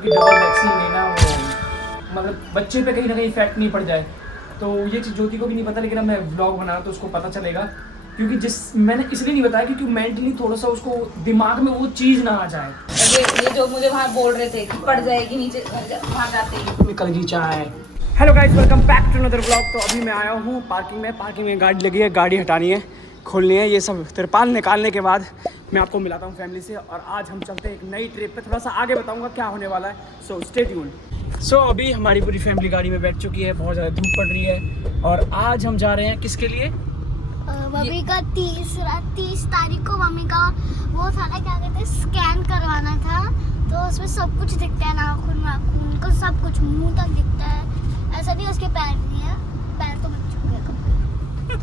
Double vaccine लेना वो मतलब बच्चे पे कहीं ना कहीं इफेक्ट नहीं पड़ जाए, तो ये चीज़ ज्योति को भी नहीं पता, लेकिन अब मैं व्लॉग बना तो उसको पता चलेगा। क्योंकि मैंने इसलिए नहीं बताया क्योंकि मेंटली थोड़ा सा उसको दिमाग में वो चीज़ ना आ जाए। ये जो मुझे वहाँ बोल रहे थे कि पड़ जाएगी नीचे, वहाँ जाते ही निकल गई चाय। Hello guys, welcome back to another vlog. तो अभी मैं आया हूँ पार्किंग में गाड़ी लगी है, गाड़ी हटानी है, खोलनी है, ये सब तिरपाल निकालने के बाद मैं आपको मिलाता हूँ फैमिली से। और आज हम चलते हैं एक नई ट्रिप पे, थोड़ा सा आगे बताऊँगा क्या होने वाला है, सो स्टे ट्यून्ड। सो अभी हमारी पूरी फैमिली गाड़ी में बैठ चुकी है, बहुत ज़्यादा धूप पड़ रही है और आज हम जा रहे हैं किसके लिए? मम्मी का 30 तारीख को मम्मी का वो था ना, क्या कहते हैं, स्कैन करवाना था। तो उसमें सब कुछ दिखता है, नाखून को सब कुछ, मुंह तक दिखता है। ऐसा नहीं उसके पैर नहीं है, पैर तो बच चुके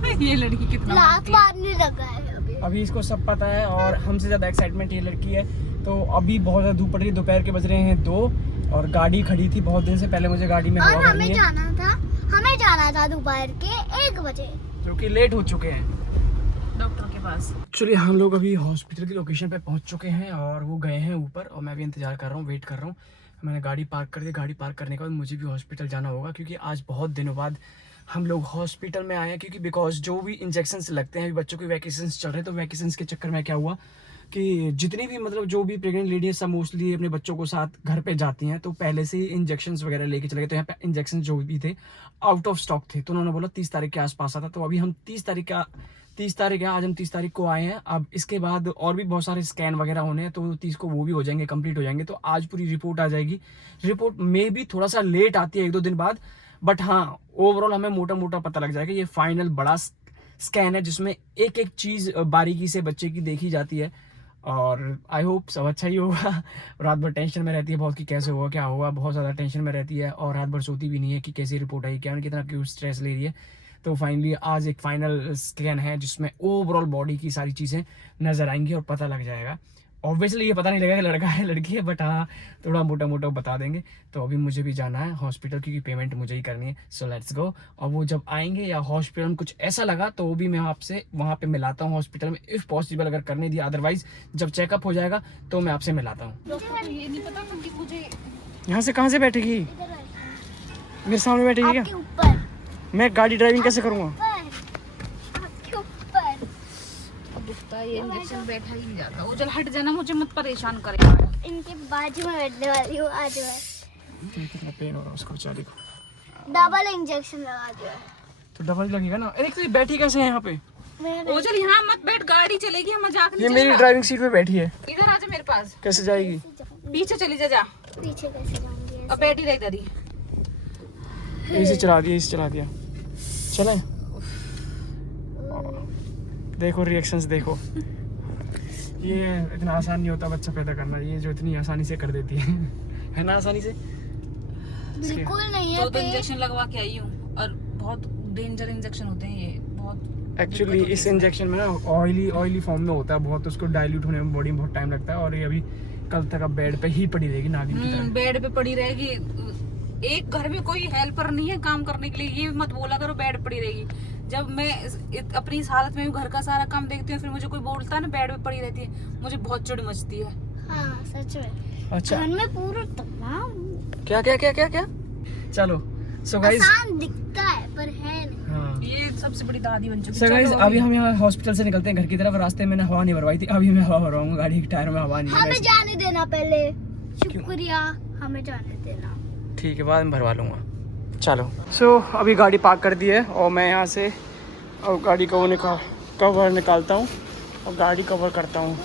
हैं। ये लड़की कितना लात मारने लगा है अभी इसको सब पता है और हमसे ज़्यादा एक्साइटमेंट ये लड़की है। तो अभी बहुत ज़्यादा धूप पड़ रही है, दोपहर के बज रहे हैं 2 और गाड़ी खड़ी थी बहुत दिन से, पहले मुझे गाड़ी में और हवा भरनी है। हमें जाना था दोपहर के 1 बजे, जो कि लेट हो चुके हैं डॉक्टर के पास। एक्चुअली हम लोग अभी हॉस्पिटल की लोकेशन पे पहुंच चुके हैं और वो गए हैं ऊपर और मैं भी इंतजार कर रहा हूँ, वेट कर रहा हूँ। मैंने गाड़ी पार्क कर दी, गाड़ी पार्क करने के बाद मुझे भी हॉस्पिटल जाना होगा क्योंकि आज बहुत दिनों बाद हम लोग हॉस्पिटल में आए हैं। क्योंकि बिकॉज जो भी इंजेक्शन लगते हैं, अभी बच्चों के वैकेशन चल रहे हैं, तो वैकेशन के चक्कर में क्या हुआ कि जितनी भी मतलब जो भी प्रेग्नेंट लेडी है सब मोस्टली अपने बच्चों को साथ घर पे जाती हैं, तो पहले से ही इंजेक्शंस वगैरह लेके चले गए। तो यहाँ पे इंजेक्शन जो भी थे आउट ऑफ स्टॉक थे, तो उन्होंने बोला 30 तारीख के आसपास आता। तो अभी हम 30 तारीख है, आज हम 30 तारीख को आए हैं। अब इसके बाद और भी बहुत सारे स्कैन वगैरह होने हैं, तो 30 को वो भी हो जाएंगे, कंप्लीट हो जाएंगे। तो आज पूरी रिपोर्ट आ जाएगी। रिपोर्ट में भी थोड़ा सा लेट आती है, 1-2 दिन बाद, बट हाँ ओवरऑल हमें मोटा मोटा पता लग जाएगा। ये फाइनल बड़ा स्कैन है जिसमें एक एक चीज़ बारीकी से बच्चे की देखी जाती है और आई होप सब अच्छा ही होगा। रात भर टेंशन में रहती है बहुत कि कैसे होगा, क्या होगा, बहुत ज़्यादा टेंशन में रहती है और रात भर सोती भी नहीं है कि कैसी रिपोर्ट आई, क्या कितना क्यों स्ट्रेस ले रही है। तो फाइनली आज एक फाइनल स्कैन है जिसमें ओवरऑल बॉडी की सारी चीज़ें नज़र आएंगी और पता लग जाएगा। ऑब्वियसली ये पता नहीं लगेगा कि लड़का है लड़की है, बट हाँ थोड़ा मोटा मोटा बता देंगे। तो अभी मुझे भी जाना है हॉस्पिटल क्योंकि पेमेंट मुझे ही करनी है, सो लेट्स गो। और वो जब आएंगे या हॉस्पिटल में कुछ ऐसा लगा तो वो भी मैं आपसे वहाँ पे मिलाता हूँ हॉस्पिटल में, इफ़ पॉसिबल अगर करने दिया, अदरवाइज जब चेकअप हो जाएगा तो मैं आपसे मिलाता हूँ। ये नहीं पता कि मुझे यहाँ से कहाँ से बैठेगी? मेरे सामने बैठेगी क्या? आपके ऊपर, मैं गाड़ी ड्राइविंग कैसे करूँगा? आपके ऊपर। अब दुखता है, ये इंजेक्शन बैठा ही नहीं जाता। वो चल हट जाना, मुझे मत परेशान करे यार। इनके बाजू में बैठने वाली हूँ आज मैं। कितना पेन हो रहा है उसको बेचारी को। डबल इंजेक्शन लगा दिया है। तो डबल लगेगा ना। अरे तो बैठी कैसे है यहाँ पे? वो चल यहाँ मत बैठ, गाड़ी चलेगी, हम मजाक नहीं ये चलेगा। मेरी ड्राइविंग सीट पे बैठी है। इधर आ जा मेरे पास। कैसे जाएगी? पीछे चली जा। पीछे कैसे जाऊंगी? अब बैठी रह इधर ही। इसे चला दिया चले। देखो रिएक्शंस देखो। ये इतना आसान नहीं होता बच्चा पैदा करना, ये जो इतनी आसानी से कर देती है ना, आसानी से। बिल्कुल नहीं है। तो इंजेक्शन लगवा के आई हूँ और बहुत डेंजर इंजेक्शन होते हैं ये, बहुत। एक्चुअली इस इंजेक्शन में ना ऑयली फॉर्म में होता है बहुत, उसको डाइल्यूट होने में बॉडी में बहुत टाइम लगता है। और ये अभी कल तक अब बेड पे ही पड़ी रहेगी नागिन की तरह। बेड पे पड़ी रहेगी। एक घर में कोई हेल्पर नहीं है काम करने के लिए, ये मत बोला करो बेड पड़ी रहेगी। जब मैं अपनी इस हालत में घर का सारा काम देखती हूँ, फिर मुझे कोई बोलता है ना बेड पे पड़ी रहती है, मुझे बहुत चिढ़ मचती है। हाँ सच में। अच्छा घर में पूरा तमाम क्या चलो सो गाइस, आसान दिखता है पर है नहीं। हाँ ये सबसे बड़ी दादी बन चुकी सो गाइस, चलो अभी हम यहाँ हॉस्पिटल से निकलते हैं घर की तरफ। रास्ते में हवा नहीं भरवाई थी, अभी मैं हवा भरवाऊंगा, गाड़ी के टायर में हवा नहीं है। हमें जाने देना पहले, शुक्रिया, हमें जाने देना। ठीक है, बाद में भरवा लूँगा। चलो सो अभी गाड़ी पार्क कर दी है और मैं यहाँ से और गाड़ी को कवर निकालता हूँ और गाड़ी कवर करता हूँ।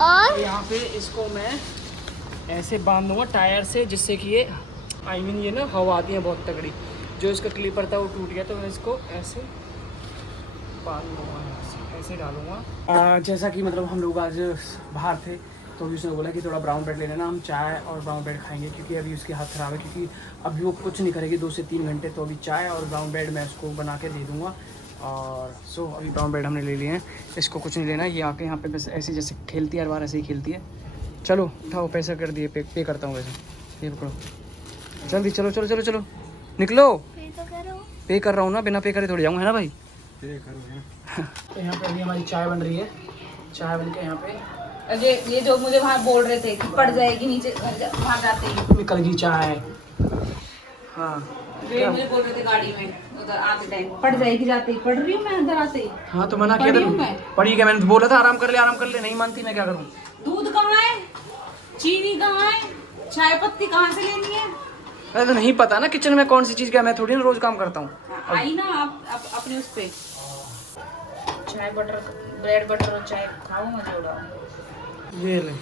और यहाँ पे इसको मैं ऐसे बांध दूँगा टायर से, जिससे कि ये ये ना हवा आती है बहुत तगड़ी, जो इसका क्लीपर था वो टूट गया, तो मैं इसको ऐसे बांध दूँगा, ऐसे डालूंगा। जैसा कि मतलब हम लोग आज बाहर थे तो अभी उसने बोला कि थोड़ा ब्राउन ब्रेड ले लेना, हम चाय और ब्राउन ब्रेड खाएंगे क्योंकि अभी उसकी हाथ ख़राब है, क्योंकि अभी वो कुछ नहीं करेगी 2 से 3 घंटे। तो अभी चाय और ब्राउन ब्रेड मैं उसको बना के दे दूँगा। और सो अभी ब्राउन ब्रेड हमने ले लिए हैं, इसको कुछ नहीं लेना। ये आके यहाँ पे बस ऐसे जैसे खेलती है हर बार ऐसे ही खेलती है। चलो उठाओ, पैसा कर दिए, पे करता हूँ वैसे, ये पकड़ो जल्दी, चलो निकलो। पे तो करो। पे कर रहा हूँ ना, बिना पे करे थोड़ी जाऊँगा, है ना भाई? तो यहाँ पे अभी हमारी चाय बन रही है, चाय बन के यहाँ पे अरे ये जो मुझे वहाँ बोल रहे थे कि पड़ जाएगी नीचे वहाँ जाते ही निकल गई चाय। हाँ वे मुझे बोल रहे थे गाड़ी में उधर आते टाइम पड़ जाएगी, जाते ही पढ़ रही हूँ मैं अंदर आते ही। हाँ तो मना किया पढ़ी हूँ था, मैं। पढ़ी क्या, मैंने बोला था आराम कर ले, नहीं मानती, मैं क्या करूँ। दूध कहाँ है, चीनी कहाँ है, चाय पत्ती कहाँ से लेनी है? अरे तो नहीं पता ना किचन में कौन सी चीज़ क्या, मैं थोड़ी ना रोज काम करता हूँ। आई ना आप अपने उस पे चाय बटर ब्रेड बटर और चाय खाओ मजा उड़ाओ। ये ले,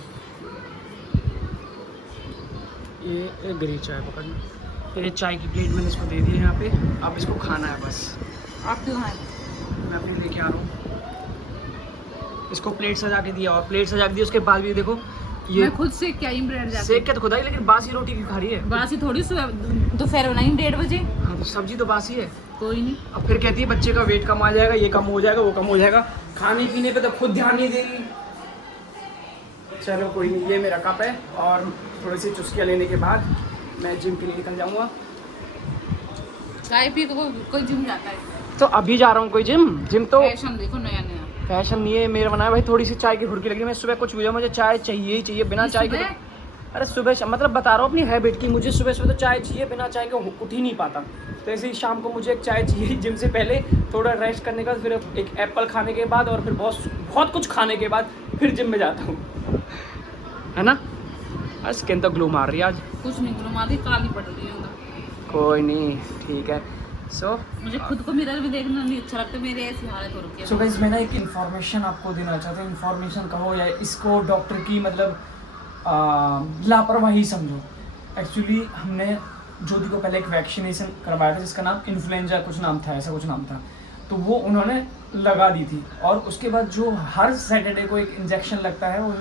ये गिरी चाय पकड़ना, ये चाय की प्लेट मैंने इसको दे दी है यहाँ पे, अब इसको खाना है बस। आप क्यों खाए? मैं अपनी लेके आ रहा हूँ, इसको प्लेट सजा के दिया, और प्लेट सजा के दी उसके बाद भी देखो ये मैं खुद से क्या ही ब्रेड जाके सेक के तो खुदा ही, लेकिन बासी रोटी क्यों खा रही है। बासी थोड़ी सुबह दोपहर बनाई 1:30 बजे। हाँ तो सब्जी तो बासी है। कोई नहीं, अब फिर कहती है बच्चे का वेट कम आ जाएगा, ये कम हो जाएगा, वो कम हो जाएगा, खाने पीने पे तो खुद ध्यान नहीं देगी। चलो कोई नहीं, ये मेरा कप है, और थोड़ी सी चुस्कियाँ लेने के बाद मैं जिम के लिए निकल जाऊँगा। चाय पी तो कोई जिम जाता है। तो अभी जा रहा हूँ कोई जिम तो फैशन देखो नया नया। फैशन नहीं है मेरा बनाया भाई, थोड़ी सी चाय की घुड़की लगी, मैं सुबह कुछ भी हो मुझे चाय चाहिए ही चाहिए, बिना चाय के तो, अरे सुबह मतलब बता रहा हूँ अपनी हैबिट की, मुझे सुबह सुबह तो चाय चाहिए, बिना चाय के उठ ही नहीं पाता। तो ऐसे ही शाम को मुझे एक चाय चाहिए जिम से पहले, थोड़ा रेस्ट करने का, फिर एक एप्पल खाने के बाद, और फिर बहुत कुछ खाने के बाद फिर जिम में जाता हूँ, है ना। अरे स्किन तो ग्लो मार रही है आज। कुछ नहीं ग्लो मार रही, काली पड़ रही है। कोई नहीं, ठीक है। मुझे खुद को मिरर में देखना नहीं अच्छा लगता, मेरे ऐसी हालत हो रखी है। सो गाइस मैं ना एक इन्फॉर्मेशन आपको देना चाहता हूँ, इन्फॉर्मेशन कहो या इसको डॉक्टर की मतलब लापरवाही समझो। एक्चुअली हमने ज्योति को पहले एक वैक्सीनेशन करवाया था जिसका नाम इन्फ्लुएंजा कुछ नाम था, ऐसा कुछ नाम था, तो वो उन्होंने लगा दी थी। और उसके बाद जो हर सैटरडे को एक इंजेक्शन लगता है वो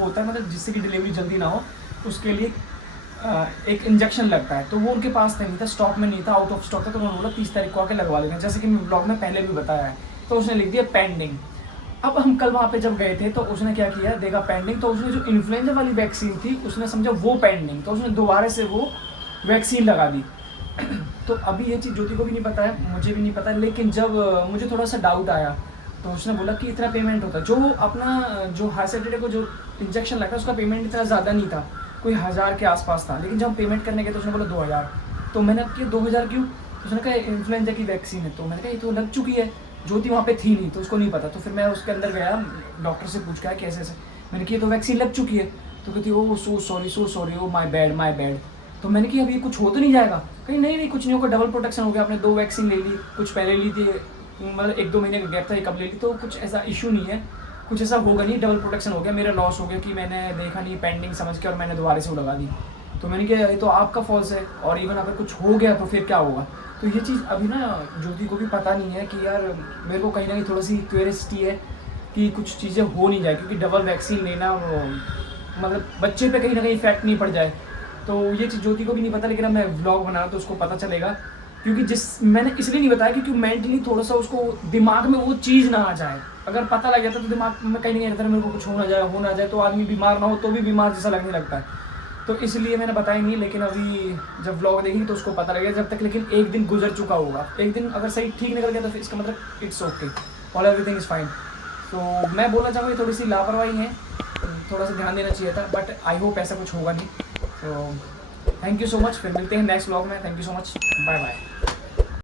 होता है मतलब जिससे कि डिलीवरी जल्दी ना हो, उसके लिए एक इंजेक्शन लगता है। तो वो उनके पास नहीं था, स्टॉक में नहीं था, आउट ऑफ स्टॉक था, तो उन्होंने बोला 30 तारीख को आके लगवा लेना, जैसे कि मैं ब्लॉग में पहले भी बताया है। तो उसने लिख दिया पेंडिंग। अब हम कल वहाँ पे जब गए थे तो उसने क्या किया, देखा पेंडिंग, तो उसने जो इन्फ्लुएंजा वाली वैक्सीन थी उसने समझा वो पेंडिंग, तो उसने दोबारा से वो वैक्सीन लगा दी। तो अभी ये चीज़ ज्योति को भी नहीं पता है, मुझे भी नहीं पता, लेकिन जब मुझे थोड़ा सा डाउट आया तो उसने बोला कि इतना पेमेंट होता है। जो अपना जो हर सैटरडे को जो इंजेक्शन लगा उसका पेमेंट इतना ज़्यादा नहीं था, कोई 1000 के आसपास था, लेकिन जब हम पेमेंट करने गए तो उसने बोला 2000। तो मैंने कि 2000 क्यों, तो उसने कहा इन्फ्लुएंजा की वैक्सीन है। तो मैंने कहा ये तो लग चुकी है, ज्योति वहाँ पे थी नहीं तो उसको नहीं पता। तो फिर मैं उसके अंदर गया, डॉक्टर से पूछ के कैसे ऐसे, मैंने कहा तो वैक्सीन लग चुकी है। तो कहती ओ so sorry O my bad. तो मैंने कहा अभी कुछ हो तो नहीं जाएगा, कहीं नहीं कुछ नहीं होगा, डबल प्रोटेक्शन हो गया, आपने 2 वैक्सीन ले ली, कुछ पहले ली थी, मतलब 1-2 महीने का गैप था, एक अब ले ली, तो कुछ ऐसा इशू नहीं है, कुछ ऐसा होगा नहीं, डबल प्रोटेक्शन हो गया। मेरा लॉस हो गया कि मैंने देखा नहीं पेंडिंग समझ के और मैंने दोबारा से वो लगा दी। तो मैंने कहा ये तो आपका फॉल्स है, और इवन अगर कुछ हो गया तो फिर क्या होगा। तो ये चीज़ अभी ना ज्योति को भी पता नहीं है कि यार मेरे को कहीं ना कहीं थोड़ी सी क्यूरियोसिटी है कि कुछ चीज़ें हो नहीं जाए, क्योंकि डबल वैक्सीन लेना मतलब बच्चे पे कहीं ना कहीं इफेक्ट नहीं पड़ जाए। तो ये चीज़ ज्योति को भी नहीं पता, लेकिन अब मैं व्लॉग बना रहा तो उसको पता चलेगा, क्योंकि मैंने इसलिए नहीं बताया क्योंकि मेंटली थोड़ा सा उसको दिमाग में वो चीज़ ना आ जाए। अगर पता लग जाता तो दिमाग में कहीं नहीं रहता है मेरे को कुछ हो ना जाए तो आदमी बीमार ना हो तो भी बीमार जैसा लगने लगता है। तो इसलिए मैंने बताया नहीं, लेकिन अभी जब व्लॉग देखेंगे तो उसको पता लगेगा जब तक, लेकिन एक दिन गुजर चुका होगा, एक दिन अगर सही ठीक निकल गया तो फिर इसका मतलब it's okay, all everything is fine. तो मैं बोलना चाहूँगा थोड़ी सी लापरवाही है, थोड़ा सा ध्यान देना चाहिए था, बट आई होप ऐसा कुछ होगा नहीं। तो थैंक यू सो मच, फिर मिलते हैं नेक्स्ट व्लॉग में। Thank you so much, bye bye.